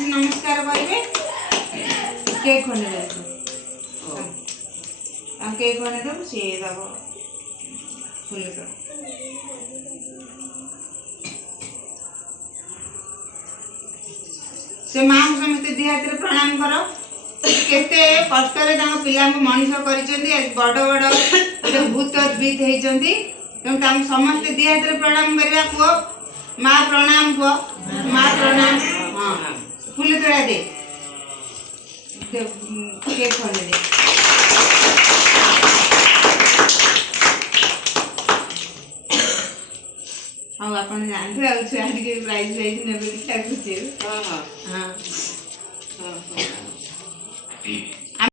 से नमस्कार करेंगे केक खंडे दे केक खंडे दे सी दब फुल से माँ को समस्त दी हाथ प्रणाम कर केते कष्ट पिला मनीष कर बड़ बड़ भूतद्वित होती तेणु समस्त दी हाथ प्रणाम करवा कह माँ प्रणाम कह माँ प्रणाम हाँ फुल तोड़ा दे केक खंडे दे हाँ आप जानते हैं छुआ टे प्राइज प्राइज ने खुशी हाँ हाँ हाँ